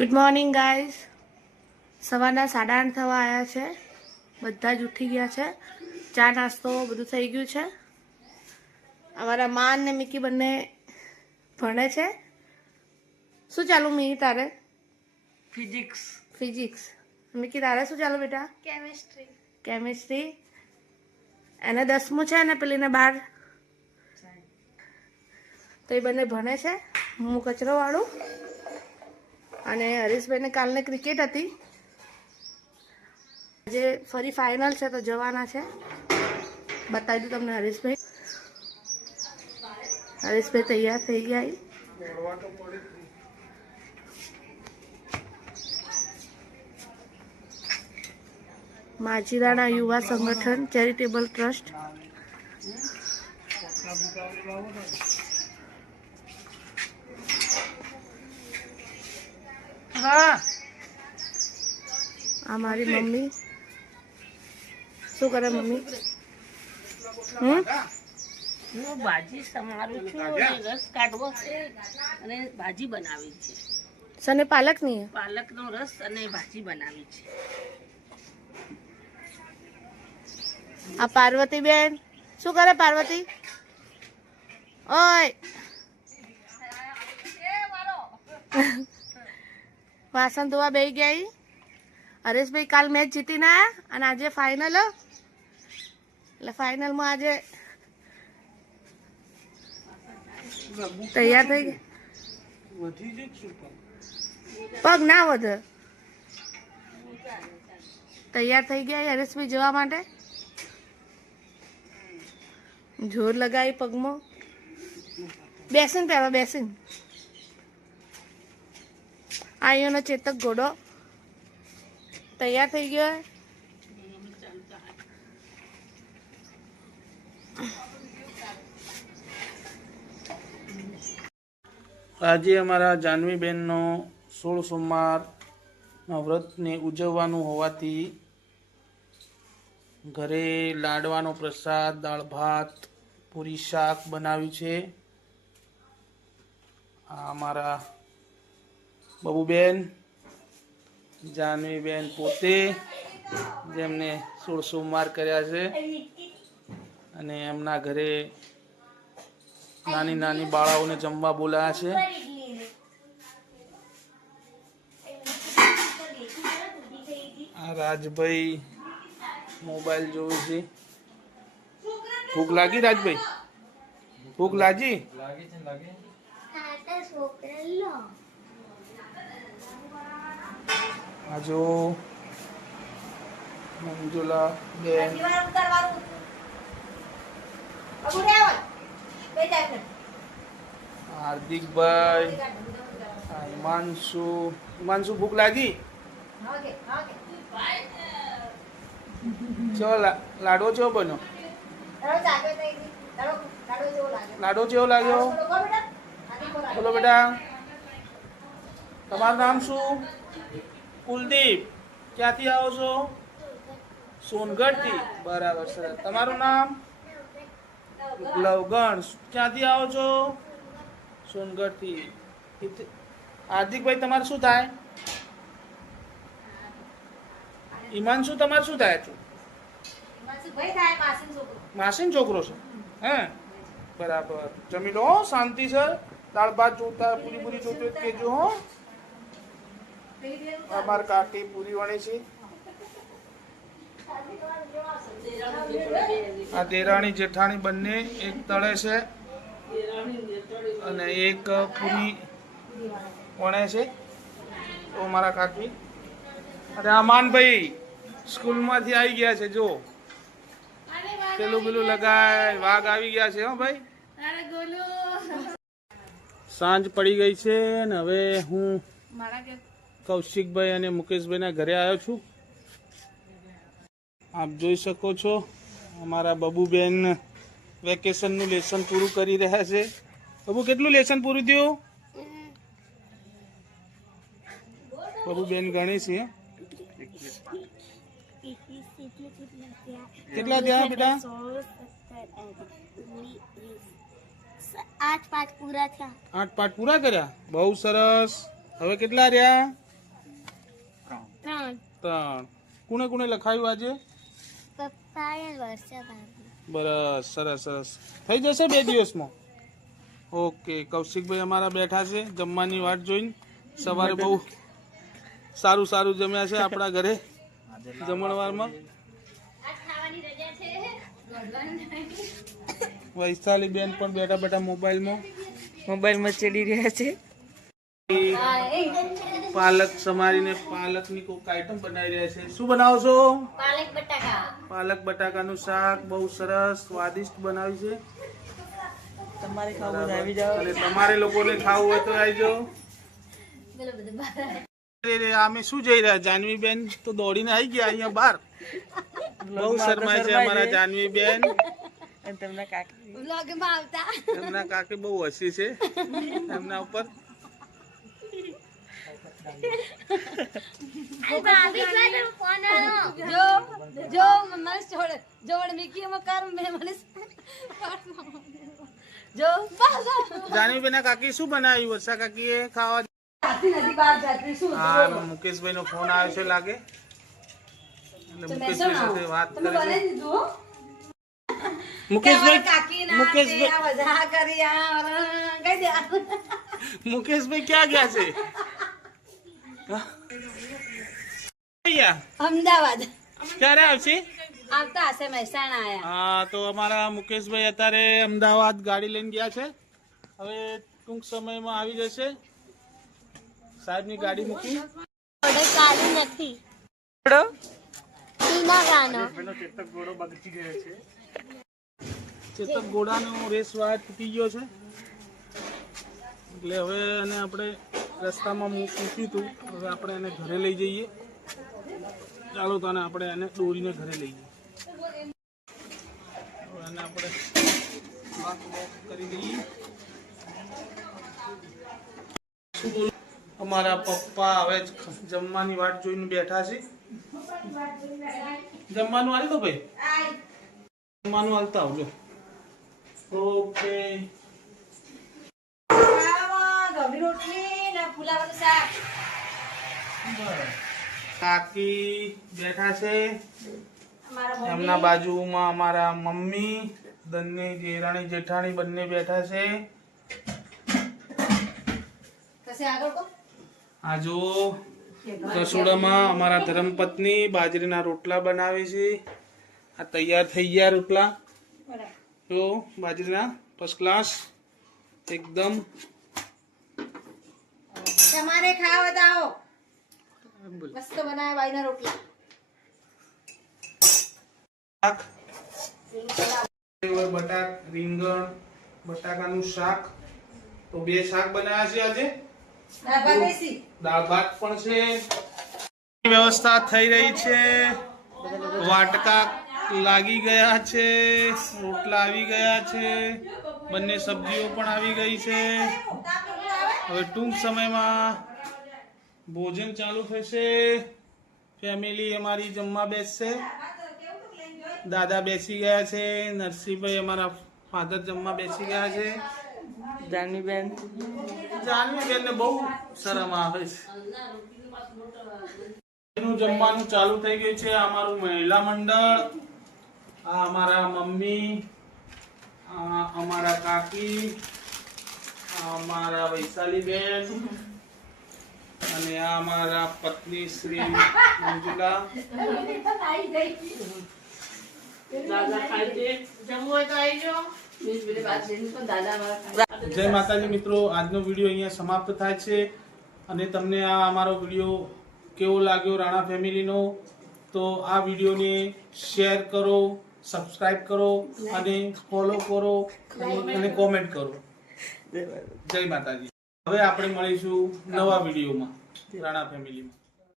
Good morning guys. સવારના 8:30 થવા આવ્યા છે. બધા જ ઉઠી ગયા છે. ચા નાસ્તો બધું થઈ ગયું છે. અમારા માન ને મિકી બંને ભણે છે. શું ચાલુ મી તારે? ફિઝિક્સ. મિકી તારે શું ચાલુ બેટા? કેમિસ્ટ્રી. એને 10મું છે ને પેલીને 12. તો એ બંને ભણે છે. હું કચરો વાળું. અને હરીશભાઈને કાલને ક્રિકેટ હતી. આજે ફરી ફાઇનલ છે તો જવાના છે. બતાવી દઉં તમને હરીશભાઈ. હરીશભાઈ તૈયાર થઈ ગયા. માજીરાણા યુવા સંગઠન ચેરિટેબલ ટ્રસ્ટ. આ મારી મમ્મી. શું કરે મમ્મી? હું ભાજી સમારું છું અને રસ કાઢવો છે અને ભાજી બનાવી છે. સને પાલક નહીં? પાલકનો રસ અને ભાજી બનાવી છે. આ પાર્વતી બેન શું કરે? પાર્વતી ઓય વાસણ ધોવા બેસી ગયા. હરેશભાઈ કાલ મેચ જીતીને આવ્યા અને આજે ફાઇનલ. એટલે ફાઇનલમાં આજે તૈયાર થઈ ગયા. પગ ના વધે. તૈયાર થઈ ગયા હરેશભાઈ જવા માટે. જોર લગાવી પગમાં. બેસીને પહેલા બેસીને. અહીંયાનો ચેતક ઘોડો તૈયાર થઈ ગયો. આજે અમારા જાનવીબેનનો 16 સોમવારના વ્રતને ઉજવવાનું હોવાથી ઘરે લાડવાનો પ્રસાદ, દાળ ભાત, પૂરી શાક બનાવ્યું છે. આ અમારા બબુબેન, જાનવીબેન પોતે જેમને 16 સોમવાર કર્યા છે અને એમના ઘરે નાની નાની બાળાઓને જમવા બોલાયા છે. આ રાજભાઈ મોબાઈલ જોવે છે. ભૂખ લાગી રાજભાઈ? ભૂખ લાગી? આ જો મંજુલા બેન, હાર્દિકભાઈ, હિમાંશુ ભૂખ લાગી? ચો લાડવો ચો બન્યો? લાડવો ચેવો લાગ્યો? બોલો બેટા. તમારું નામ શું? કુલદીપ. ક્યાંથી આવો છો? સોનગઢથી. બરાબર, સરસ. તમારું નામ? લવગણ. ક્યાંથી આવો છો? સોનગઢથી. હાર્દિકભાઈ તમારે શું થાય? ઈમાનશુ તમારે શું થાય છે? માસીન છોકરો છે. હે બરાબર. જમી લો શાંતિ છે. દાળ ભાત જોતા પૂરી જોતું કેજો હો. અમાર કાકી પૂરી વણે છે. આ દેરાણી જેઠાણી બંને એક તળે છે અને એક પૂરી વણે છે. તો મારા કાકી અને આ માનભાઈ સ્કૂલમાંથી આવી ગયા છે. જો પેલું લગાય વાઘ આવી ગયા છે. હો ભાઈ. સાંજ પડી ગઈ છે અને હવે હું કૌશિકભાઈ અને મુકેશભાઈના ઘરે આવ્યો છું. આપ જોઈ શકો છો અમારા બબુબેન વેકેશનનું લેસન પૂરું કરી રહ્યા છે. બબુ કેટલું લેસન પૂરું થયું? બબુબેન ગણી છે. કેટલા થયા બેટા? 8 પાઠ પૂરા થયા. 8 પાઠ પૂરા કર્યા. બહુ સરસ. હવે કેટલા રહ્યા? 3 કોને કોને લખાયું આજે? બસ, સરસ સરસ. થઈ જશે 2 દિવસમાં. ઓકે, કૌશિકભાઈ અમારા બેઠા છે જમવાની વાટ જોઈને. સવારે બહુ સારું સારું જમ્યા છે આપણા ઘરે જમણવારમાં. વૈશાલી બેન પણ બેઠા બેઠા મોબાઈલમાં ચડી રહ્યા છે. પાલક સમારીને પાલકની કોઈક આઈટમ બનાવી રહ્યા છે. શું બનાવો છો? પાલક બટાકાનું શાક. બહુ સરસ સ્વાદિષ્ટ બનાવ્યું છે. તમારે ખાવું હોય આવી જાઓ. અને તમારે લોકોને ખાવું હોય તો આવી જાઓ. અમે શું જઈ રહ્યા? જાનવી બેન તો દોડીને આવી ગયા અહીંયા બહાર. બહુ શરમાય છે અમારા જાનવી બેન. તેમના કાકી એમના કાકી બહુ હસી છે એમના ઉપર. જાનવી બેન કાકી શું બનાવ્યું? વર્ષા કાકી એ ખાવા. હા, મુકેશભાઈ નો ફોન આવ્યો છે લાગે. એટલે મુકેશભાઈ સાથે વાત કરે છે. મુકેશભાઈ ક્યાં ગયા છે? અમદાવાદ ક્યારે આવશે? આવતા હશે. મહેસાણા આયા. હા, તો અમારા મુકેશભાઈ અત્યારે અમદાવાદ ગાડી લઈને ગયા છે. હવે ટૂંક સમયમાં આવી જશે. સાહેબની ગાડી મૂકી. ચેતક ઘોડાનો રેસ વાર તૂટી ગયો છે એટલે હવે એને આપણે રસ્તામાં મૂક્યું હતું. હવે આપણે એને ઘરે લઈ જઈએ. ચાલો તો આપણે એને દોરીને ઘરે લઈ જઈએ. હવે એને આપણે લોક કરી દઈએ. શું બોલું? અમારા પપ્પા હવે જમવાની વાટ જોઈને બેઠા છે. જમવાનું હાલ દો ભાઈ. જમવાનું હાલતા આવજો. ઓકે. કાકી બેઠા છે. એમના બાજુમાં અમારા મમ્મી, દન્ની દેરાણી જેઠાણી બંને બેઠા છે. આ જો રસોડામાં અમારા ધર્મપત્ની બાજરીના રોટલા બનાવે છે. આ તૈયાર થઈ ગયા રોટલા. જો બાજરીના ફર્સ્ટ ક્લાસ એકદમ. તમારે ખાવા દાઓ. મસ્ત બનાવ્યા બાઈના રોટલા. રીંગણ બટાકાનું શાક. તો 2 શાક બનાવ્યા છે આજે. દાળ ભાત પણ છે. વ્યવસ્થા થઈ રહી છે. વાટકા લાગી ગયા છે. રોટલા આવી ગયા છે. બંને સબ્જીઓ પણ આવી ગઈ છે. હવે ટૂંક સમયમાં ભોજન ચાલુ થશે. ફેમિલી અમારી જમવા બેસશે. દાદા બેસી ગયા છે. નરસિંહભાઈ અમારા ફાધર જમવા બેસી ગયા છે. જાનવીબેન ને બહુ શરમ આવે છે. એનું જમવાનું ચાલુ થઈ ગયું છે. અમારું મહિલા મંડળ. આ અમારા મમ્મી, આ અમારા કાકી, આ અમારા વૈશાલી બેન અને આ અમારા પત્ની શ્રી મંજુલા. જય માતાજી મિત્રો, આજનો વિડીયો અહીંયા સમાપ્ત થાય છે. અને તમને આ અમારો વિડીયો કેવો લાગ્યો રાણા ફેમિલીનો, તો આ વિડીયોને શેર કરો, સબસ્ક્રાઇબ કરો અને ફોલો કરો અને કોમેન્ટ કરો. જય માતાજી. હવે આપણે મળીશું નવા વિડીયોમાં રાણા ફેમિલીમાં.